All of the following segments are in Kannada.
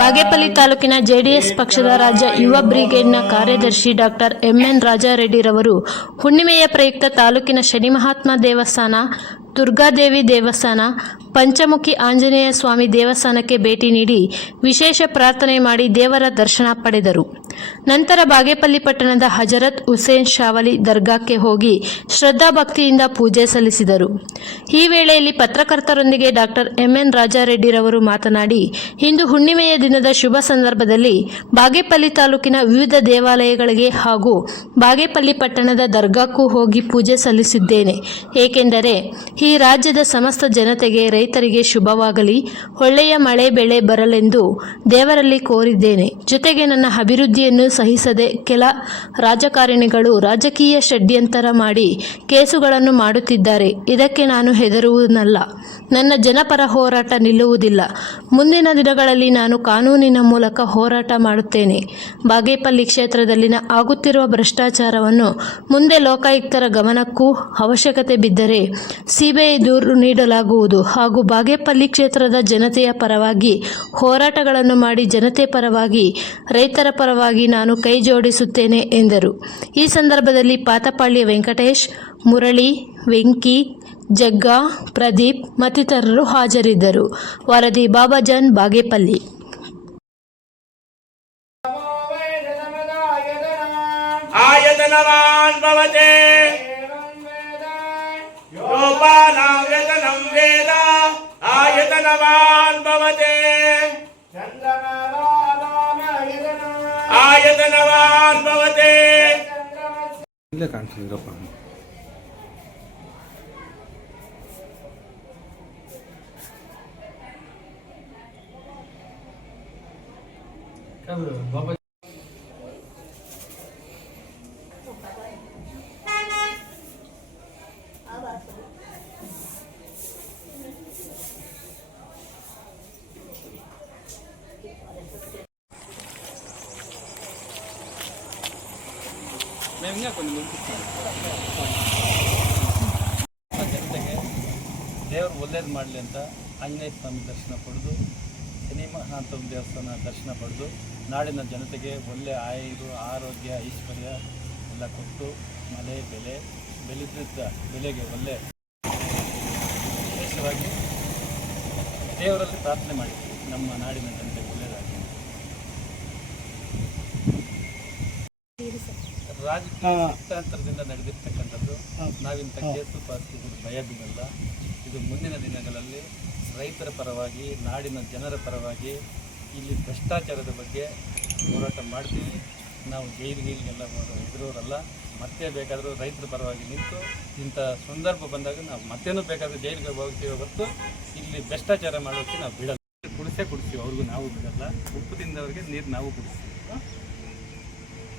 ಬಾಗೇಪಲ್ಲಿ ತಾಲೂಕಿನ ಜೆಡಿಎಸ್ ಪಕ್ಷದ ರಾಜ್ಯ ಯುವ ಬ್ರಿಗೇಡ್ನ ಕಾರ್ಯದರ್ಶಿ ಡಾಕ್ಟರ್ ಎಂ.ಎನ್. ರಾಜಾರೆಡ್ಡಿರವರು ಹುಣ್ಣಿಮೆಯ ಪ್ರಯುಕ್ತ ತಾಲೂಕಿನ ಶನಿ ಮಹಾತ್ಮ ದೇವಸ್ಥಾನ, ದುರ್ಗಾದೇವಿ ದೇವಸ್ಥಾನ, ಪಂಚಮುಖಿ ಆಂಜನೇಯ ಸ್ವಾಮಿ ದೇವಸ್ಥಾನಕ್ಕೆ ಭೇಟಿ ನೀಡಿ ವಿಶೇಷ ಪ್ರಾರ್ಥನೆ ಮಾಡಿ ದೇವರ ದರ್ಶನ ಪಡೆದರು. ನಂತರ ಬಾಗೇಪಲ್ಲಿ ಪಟ್ಟಣದ ಹಜರತ್ ಹುಸೇನ್ ಶಾವಲಿ ದರ್ಗಾಕ್ಕೆ ಹೋಗಿ ಶ್ರದ್ಧಾಭಕ್ತಿಯಿಂದ ಪೂಜೆ ಸಲ್ಲಿಸಿದರು. ಈ ವೇಳೆಯಲ್ಲಿ ಪತ್ರಕರ್ತರೊಂದಿಗೆ ಡಾಕ್ಟರ್ ಎಂ.ಎನ್. ರಾಜಾರೆಡ್ಡಿರವರು ಮಾತನಾಡಿ, ಇಂದು ಹುಣ್ಣಿಮೆಯ ದಿನದ ಶುಭ ಸಂದರ್ಭದಲ್ಲಿ ಬಾಗೇಪಲ್ಲಿ ತಾಲೂಕಿನ ವಿವಿಧ ದೇವಾಲಯಗಳಿಗೆ ಹಾಗೂ ಬಾಗೇಪಲ್ಲಿ ಪಟ್ಟಣದ ದರ್ಗಾಕ್ಕೂ ಹೋಗಿ ಪೂಜೆ ಸಲ್ಲಿಸಿದ್ದೇನೆ. ಏಕೆಂದರೆ ಈ ರಾಜ್ಯದ ಸಮಸ್ತ ಜನತೆಗೆ, ರೈತರಿಗೆ ಶುಭವಾಗಲಿ, ಒಳ್ಳೆಯ ಮಳೆ ಬೆಳೆ ಬರಲೆಂದು ದೇವರಲ್ಲಿ ಕೋರಿದ್ದೇನೆ. ಜೊತೆಗೆ ನನ್ನ ಅಭಿವೃದ್ಧಿಯನ್ನು ಸಹಿಸದೆ ಕೆಲ ರಾಜಕಾರಣಿಗಳು ರಾಜಕೀಯ ಷಡ್ಯಂತರ ಮಾಡಿ ಕೇಸುಗಳನ್ನು ಮಾಡುತ್ತಿದ್ದಾರೆ. ಇದಕ್ಕೆ ನಾನು ಹೆದರುವುದಲ್ಲ. ನನ್ನ ಜನಪರ ಹೋರಾಟ ನಿಲ್ಲುವುದಿಲ್ಲ. ಮುಂದಿನ ದಿನಗಳಲ್ಲಿ ನಾನು ಕಾನೂನಿನ ಮೂಲಕ ಹೋರಾಟ ಮಾಡುತ್ತೇನೆ. ಬಾಗೇಪಲ್ಲಿ ಕ್ಷೇತ್ರದಲ್ಲಿನ ಆಗುತ್ತಿರುವ ಭ್ರಷ್ಟಾಚಾರವನ್ನು ಮುಂದೆ ಲೋಕಾಯುಕ್ತರ ಗಮನಕ್ಕೂ ಅವಶ್ಯಕತೆ ಬಿದ್ದರೆ ಸಿಬಿಐ ದೂರು ನೀಡಲಾಗುವುದು ಹಾಗೂ ಬಾಗೇಪಲ್ಲಿ ಕ್ಷೇತ್ರದ ಜನತೆಯ ಪರವಾಗಿ ಹೋರಾಟಗಳನ್ನು ಮಾಡಿ ಜನತೆ ಪರವಾಗಿ, ರೈತರ ಪರವಾಗಿ ನಾನು ಕೈ ಜೋಡಿಸುತ್ತೇನೆ ಎಂದರು. ಈ ಸಂದರ್ಭದಲ್ಲಿ ಪಾತಪಾಳ್ಯ ವೆಂಕಟೇಶ್, ಮುರಳಿ, ವೆಂಕಿ, ಜಗ್ಗಾ, ಪ್ರದೀಪ್ ಮತ್ತಿತರರು ಹಾಜರಿದ್ದರು. ವರದಿ ಬಾಬಾಜಾನ್, ಬಾಗೇಪಲ್ಲಿ. ಆಯತನವಾನ್ ಭವತೆ ಯೋಪಾನಾಂ ವೇತನಂ ವೇದ ಆಯತನವಾನ್ ಭವತೆ ಆಯತನವಾನ್ ಭವತೆ. ಇಲ್ಲೇ ಕಾಣಿಸ್ತಿದ್ರಪ್ಪ. ಬಾಬಾ ಜನತೆಗೆ ದೇವರು ಒಳ್ಳೇದು ಮಾಡಲಿ ಅಂತ ಆಂಜನೇಯ ಸ್ವಾಮಿ ದರ್ಶನ ಪಡೆದು, ಶನಿ ಮಹಾತ್ಮ ದೇವಸ್ಥಾನ ದರ್ಶನ ಪಡೆದು ನಾಡಿನ ಜನತೆಗೆ ಒಳ್ಳೆ ಆಯುರು, ಆರೋಗ್ಯ, ಐಶ್ವರ್ಯ ಎಲ್ಲ ಕೊಟ್ಟು ಮಳೆ ಬೆಳೆದಿದ್ದ ಬೆಲೆಗೆ ಒಳ್ಳೆ ವಿಶೇಷವಾಗಿ ದೇವರಲ್ಲಿ ಪ್ರಾರ್ಥನೆ ಮಾಡಿದ್ವಿ. ನಮ್ಮ ನಾಡಿನ ಜನತೆಗೆ ಒಳ್ಳೆಯದಾಗಿ. ರಾಜಕೀಯ ಸಿದ್ಧಾಂತರದಿಂದ ನಡೆದಿರ್ತಕ್ಕಂಥದ್ದು. ನಾವಿಂಥ ಕೇಸು ಪಾಸ್ತಿಗಳು ಭಯ ಬೀಳಲ್ಲ. ಇದು ಮುಂದಿನ ದಿನಗಳಲ್ಲಿ ರೈತರ ಪರವಾಗಿ, ನಾಡಿನ ಜನರ ಪರವಾಗಿ, ಇಲ್ಲಿ ಭ್ರಷ್ಟಾಚಾರದ ಬಗ್ಗೆ ಹೋರಾಟ ಮಾಡ್ತೀವಿ. ನಾವು ಜೈಲಿಗೆಲ್ಲ ಎದುರೋರಲ್ಲ. ಮತ್ತೆ ಬೇಕಾದರೂ ರೈತರ ಪರವಾಗಿ ನಿಂತು ಇಂಥ ಸಂದರ್ಭ ಬಂದಾಗ ನಾವು ಮತ್ತೇನೂ ಬೇಕಾದರೂ ಜೈಲಿಗೆ ಹೋಗ್ತೀವಿ ಹೊರತು ಇಲ್ಲಿ ಭ್ರಷ್ಟಾಚಾರ ಮಾಡೋಕ್ಕೆ ನಾವು ಬಿಡಲ್ಲ. ಕುಡಿಸ್ತೀವಿ, ಅವ್ರಿಗೂ ನಾವು ಬಿಡಲ್ಲ. ಉಪ್ಪು ತಿಂದವ್ರಿಗೆ ನೀರು ನಾವು ಕುಡಿಸ್ತೀವಿ.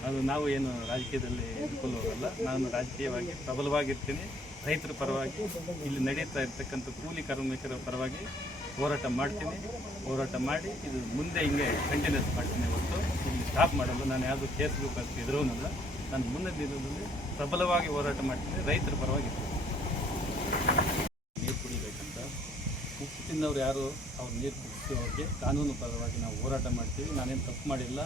ಅದು ನಾವು ಏನು ರಾಜಕೀಯದಲ್ಲಿ ಎದ್ಕೊಂಡು ಹೋಗಲ್ಲ. ನಾನು ರಾಜಕೀಯವಾಗಿ ಪ್ರಬಲವಾಗಿರ್ತೀನಿ. ರೈತರ ಪರವಾಗಿ, ಇಲ್ಲಿ ನಡೀತಾ ಇರ್ತಕ್ಕಂಥ ಕೂಲಿ ಕಾರ್ಮಿಕರ ಪರವಾಗಿ ಹೋರಾಟ ಮಾಡ್ತೀನಿ. ಹೋರಾಟ ಮಾಡಿ ಇದು ಮುಂದೆ ಹಿಂಗೆ ಕಂಟಿನ್ಯೂಸ್ ಮಾಡ್ತೀನಿ ಹೊರತು ಇಲ್ಲಿ ಸ್ಟಾಪ್ ಮಾಡಲ್ಲ. ನಾನು ಯಾವುದು ಕೇಸ್ಗೂ ಎದುರೋನಲ್ಲ. ನಾನು ಮುಂದಿನ ದಿನದಲ್ಲಿ ಪ್ರಬಲವಾಗಿ ಹೋರಾಟ ಮಾಡ್ತೀನಿ. ರೈತರ ಪರವಾಗಿ ನೀರು ಕುಡಿಬೇಕಂತ ಉಪ್ಪು ತಿನ್ನೋರು ಯಾರು ಅವ್ರು ನೀರು ಕುಡಿಸೋರಿಗೆ ಕಾನೂನು ಪರವಾಗಿ ನಾವು ಹೋರಾಟ ಮಾಡ್ತೀವಿ. ನಾನೇನು ತಪ್ಪು ಮಾಡಿಲ್ಲ,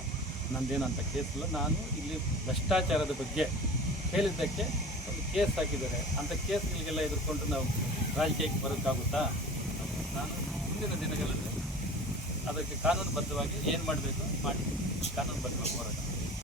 ನಂದೇನು ಅಂತ ಕೇಸ್ ಇಲ್ಲ. ನಾನು ಇಲ್ಲಿ ಭ್ರಷ್ಟಾಚಾರದ ಬಗ್ಗೆ ಹೇಳಿದ್ದಕ್ಕೆ ಒಂದು ಕೇಸ್ ಹಾಕಿದ್ದಾರೆ. ಅಂಥ ಕೇಸ್ಗಳಿಗೆಲ್ಲ ಎದುರ್ಕೊಂಡು ನಾವು ರಾಜಕೀಯಕ್ಕೆ ಬರೋಕ್ಕಾಗುತ್ತಾ? ನಾನು ಮುಂದಿನ ದಿನಗಳಲ್ಲಿ ಅದಕ್ಕೆ ಕಾನೂನುಬದ್ಧವಾಗಿ ಏನು ಮಾಡಬೇಕು ಮಾಡಿ ಕಾನೂನುಬದ್ಧವಾಗಿ ಹೋರಾಟ